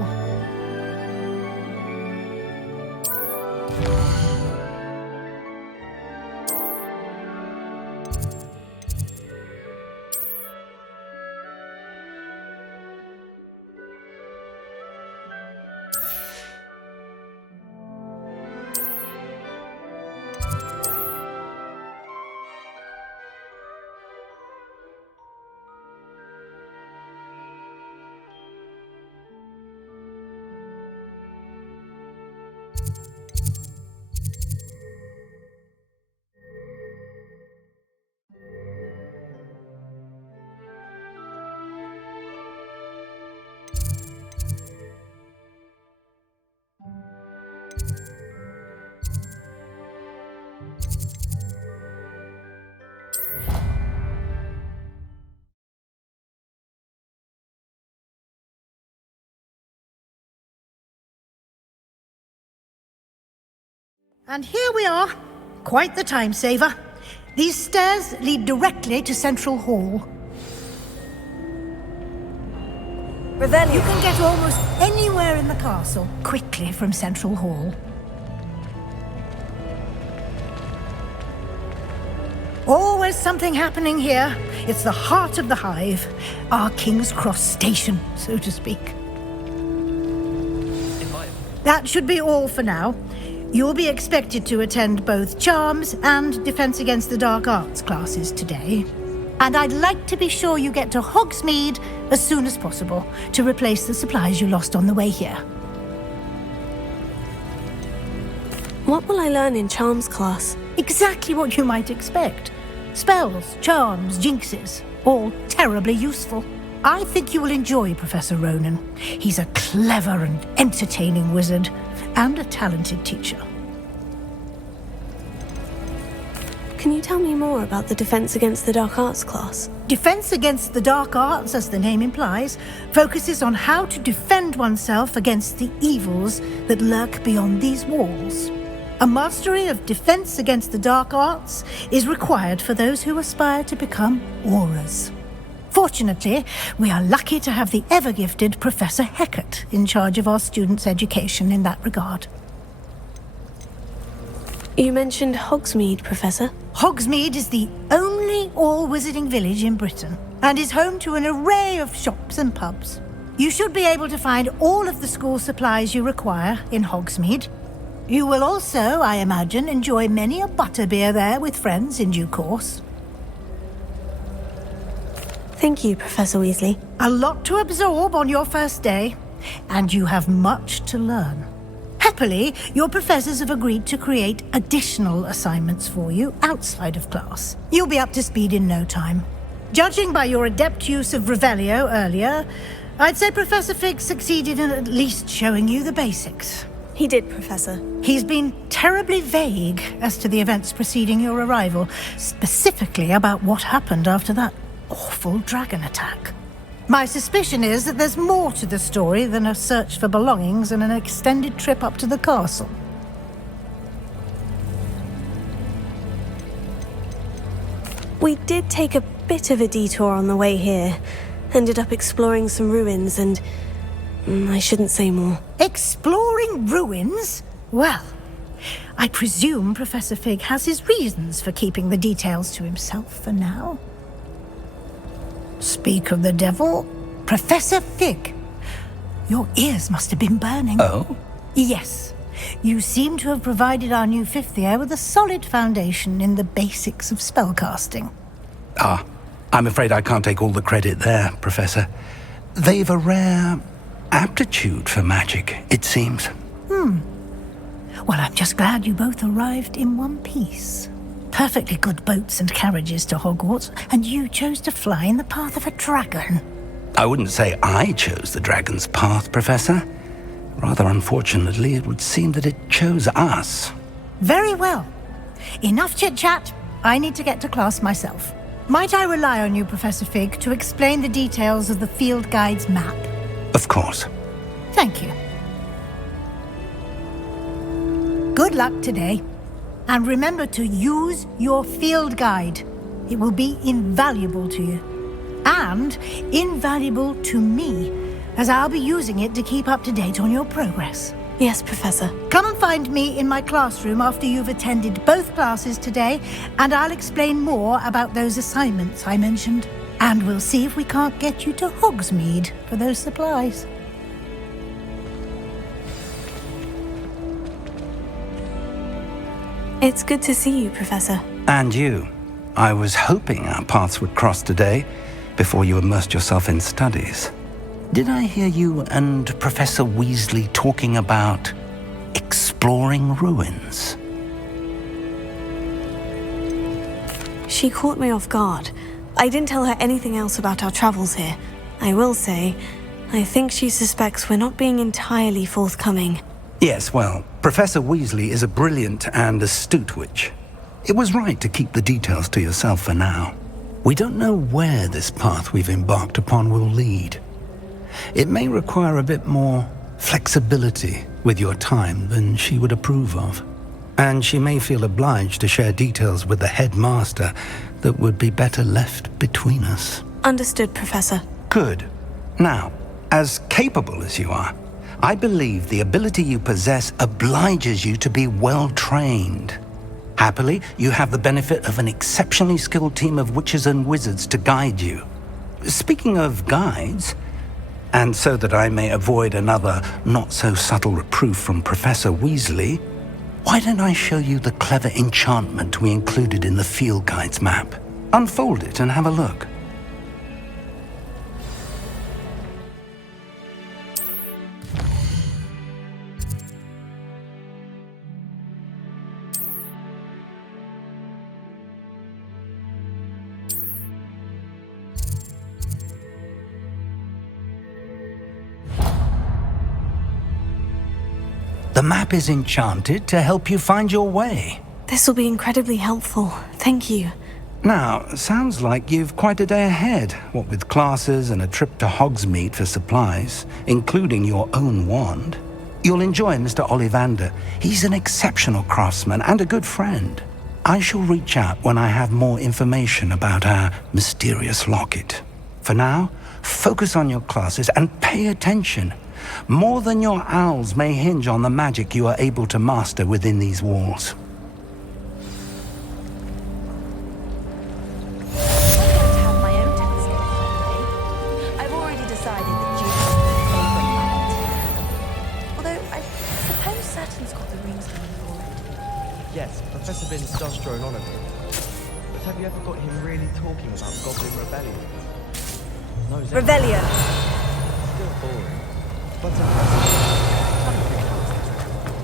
And here we are. Quite the time saver. These stairs lead directly to Central Hall. Revelio. You can get almost anywhere in the castle quickly from Central Hall. Always something happening here. It's the heart of the hive. Our King's Cross station, so to speak. That should be all for now. You'll be expected to attend both Charms and Defense Against the Dark Arts classes today. And I'd like to be sure you get to Hogsmeade as soon as possible to replace the supplies you lost on the way here. What will I learn in Charms class? Exactly what you might expect. Spells, charms, jinxes, all terribly useful. I think you will enjoy Professor Ronan. He's a clever and entertaining wizard, and a talented teacher. Can you tell me more about the Defense Against the Dark Arts class? Defense Against the Dark Arts, as the name implies, focuses on how to defend oneself against the evils that lurk beyond these walls. A mastery of Defense Against the Dark Arts is required for those who aspire to become Aurors. Fortunately, we are lucky to have the ever-gifted Professor Hecat in charge of our students' education in that regard. You mentioned Hogsmeade, Professor. Hogsmeade is the only all-wizarding village in Britain and is home to an array of shops and pubs. You should be able to find all of the school supplies you require in Hogsmeade. You will also, I imagine, enjoy many a butterbeer there with friends in due course. Thank you, Professor Weasley. A lot to absorb on your first day, and you have much to learn. Happily, your professors have agreed to create additional assignments for you outside of class. You'll be up to speed in no time. Judging by your adept use of Revelio earlier, I'd say Professor Fig succeeded in at least showing you the basics. He did, Professor. He's been terribly vague as to the events preceding your arrival, specifically about what happened after that awful dragon attack. My suspicion is that there's more to the story than a search for belongings and an extended trip up to the castle. We did take a bit of a detour on the way here. Ended up exploring some ruins and... I shouldn't say more. Exploring ruins? Well, I presume Professor Fig has his reasons for keeping the details to himself for now. Speak of the devil, Professor Fig. Your ears must have been burning. Oh? Yes. You seem to have provided our new fifth year with a solid foundation in the basics of spellcasting. Ah, I'm afraid I can't take all the credit there, Professor. They've a rare aptitude for magic, it seems. Well, I'm just glad you both arrived in one piece. Perfectly good boats and carriages to Hogwarts, and you chose to fly in the path of a dragon. I wouldn't say I chose the dragon's path, Professor. Rather unfortunately, it would seem that it chose us. Very well. Enough chit-chat. I need to get to class myself. Might I rely on you, Professor Fig, to explain the details of the field guide's map? Of course. Thank you. Good luck today. And remember to use your field guide. It will be invaluable to you. And invaluable to me, as I'll be using it to keep up to date on your progress. Yes, Professor. Come and find me in my classroom after you've attended both classes today, and I'll explain more about those assignments I mentioned. And we'll see if we can't get you to Hogsmeade for those supplies. It's good to see you, Professor. And you. I was hoping our paths would cross today, before you immersed yourself in studies. Did I hear you and Professor Weasley talking about exploring ruins? She caught me off guard. I didn't tell her anything else about our travels here. I will say, I think she suspects we're not being entirely forthcoming. Yes, well, Professor Weasley is a brilliant and astute witch. It was right to keep the details to yourself for now. We don't know where this path we've embarked upon will lead. It may require a bit more flexibility with your time than she would approve of. And she may feel obliged to share details with the headmaster that would be better left between us. Understood, Professor. Good. Now, as capable as you are, I believe the ability you possess obliges you to be well trained. Happily, you have the benefit of an exceptionally skilled team of witches and wizards to guide you. Speaking of guides, and so that I may avoid another not-so-subtle reproof from Professor Weasley, why don't I show you the clever enchantment we included in the field guide's map? Unfold it and have a look. The map is enchanted to help you find your way. This will be incredibly helpful. Thank you. Now, sounds like you've quite a day ahead, what with classes and a trip to Hogsmeade for supplies, including your own wand. You'll enjoy Mr. Ollivander. He's an exceptional craftsman and a good friend. I shall reach out when I have more information about our mysterious locket. For now, focus on your classes and pay attention. More than your owls may hinge on the magic you are able to master within these walls. I've already decided that Jude is my favourite knight. Although I suppose Saturn's got the rings going for it. Yes, Professor Binns does drone on a bit. But have you ever got him really talking about Goblin Rebellion? No, Revelio. Still boring. But impressive. Have a think about it.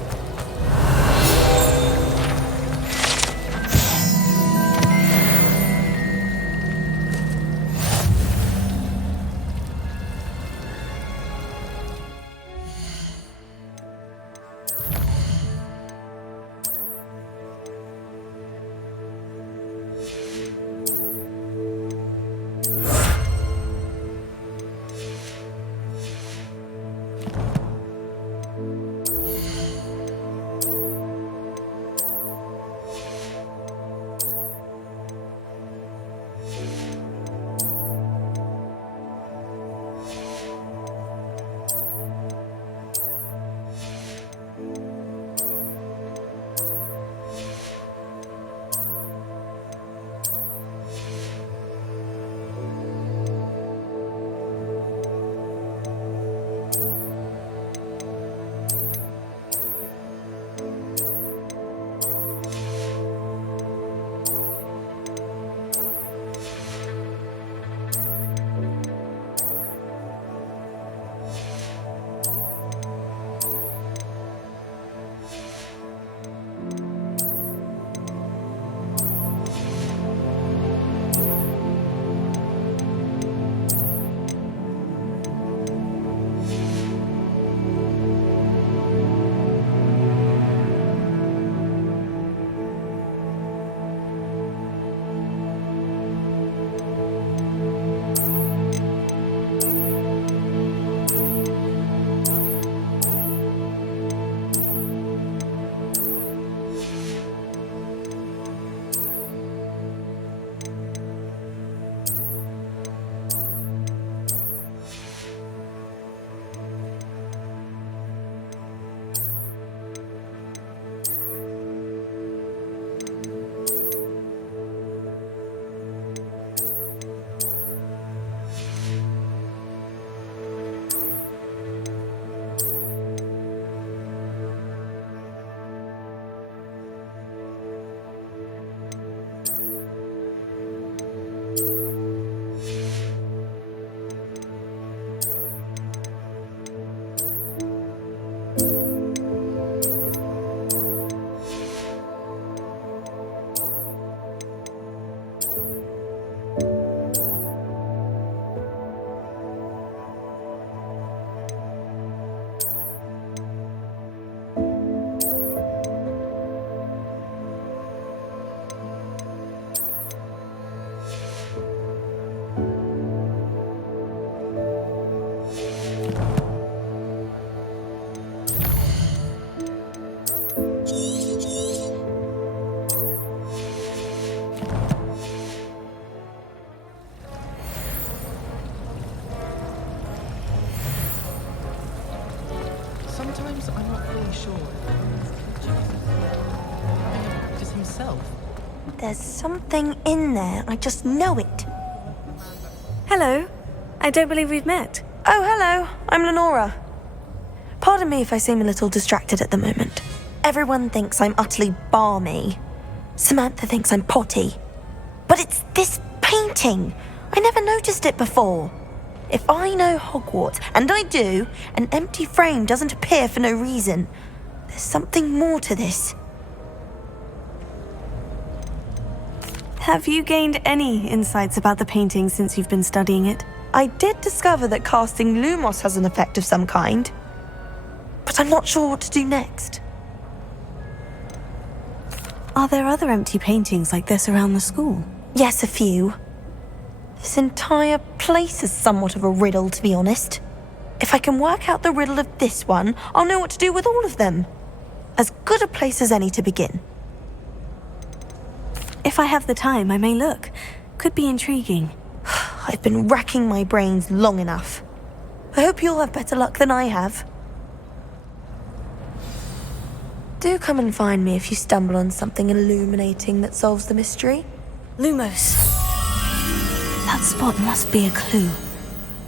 sure. Having a practice himself. There's something in there. I just know it. Hello. I don't believe we've met. Oh, hello. I'm Lenora. Pardon me if I seem a little distracted at the moment. Everyone thinks I'm utterly balmy. Samantha thinks I'm potty. But it's this painting. I never noticed it before. If I know Hogwarts, and I do, an empty frame doesn't appear for no reason. There's something more to this. Have you gained any insights about the painting since you've been studying it? I did discover that casting Lumos has an effect of some kind. But I'm not sure what to do next. Are there other empty paintings like this around the school? Yes, a few. This entire place is somewhat of a riddle, to be honest. If I can work out the riddle of this one, I'll know what to do with all of them. As good a place as any to begin. If I have the time, I may look. Could be intriguing. I've been racking my brains long enough. I hope you'll have better luck than I have. Do come and find me if you stumble on something illuminating that solves the mystery. Lumos. That spot must be a clue.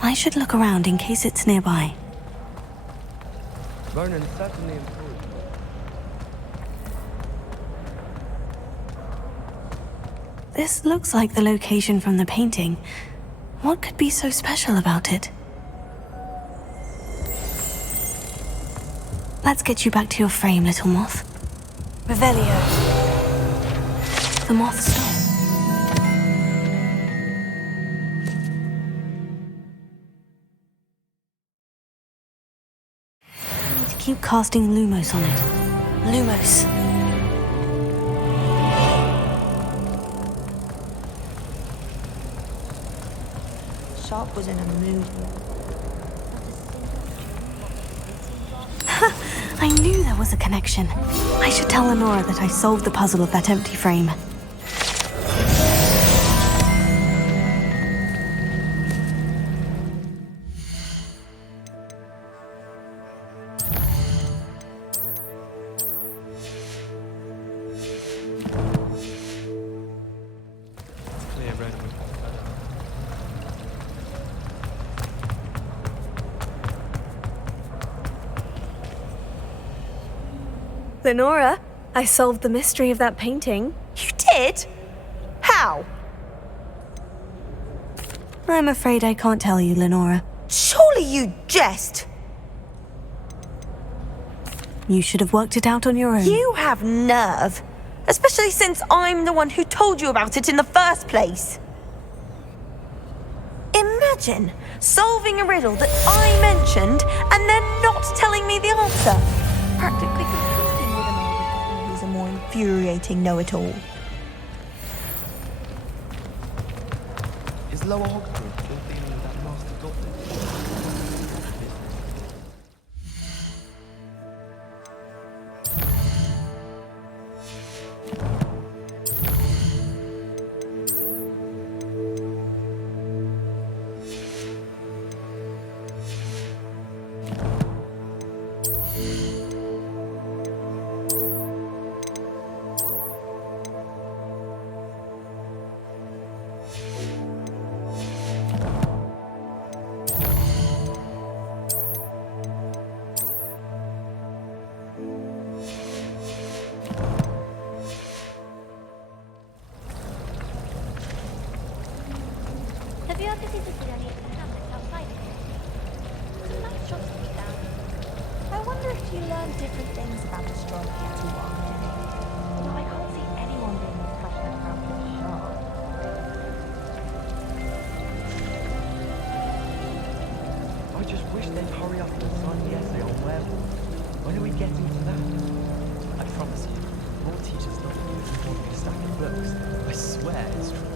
I should look around in case it's nearby. Ronan certainly improved. This looks like the location from the painting. What could be so special about it? Let's get you back to your frame, little moth. Revelio. The moth stopped. I need to keep casting Lumos on it. Lumos. Sharp was in a mood. I knew there was a connection. I should tell Lenora that I solved the puzzle of that empty frame. Clear red with Lenora, I solved the mystery of that painting. You did? How? I'm afraid I can't tell you, Lenora. Surely you jest! You should have worked it out on your own. You have nerve. Especially since I'm the one who told you about it in the first place. Imagine solving a riddle that I mentioned and then not telling me the answer. Practically competing with an older cousin who's a more infuriating know-it-all. Is Lower Hogwarts still dealing with that master goblin? Have you ever visited any of the hamlets outside of here? Some nice shops to be found. I wonder if you learned different things about astronomy at all while doing it. Although I can't see anyone being as passionate about this sharp. I just wish they'd hurry up and sign the essay on werewolves. When are we getting to that? I promise you, more teachers love you if you want a stack of books. I swear it's true.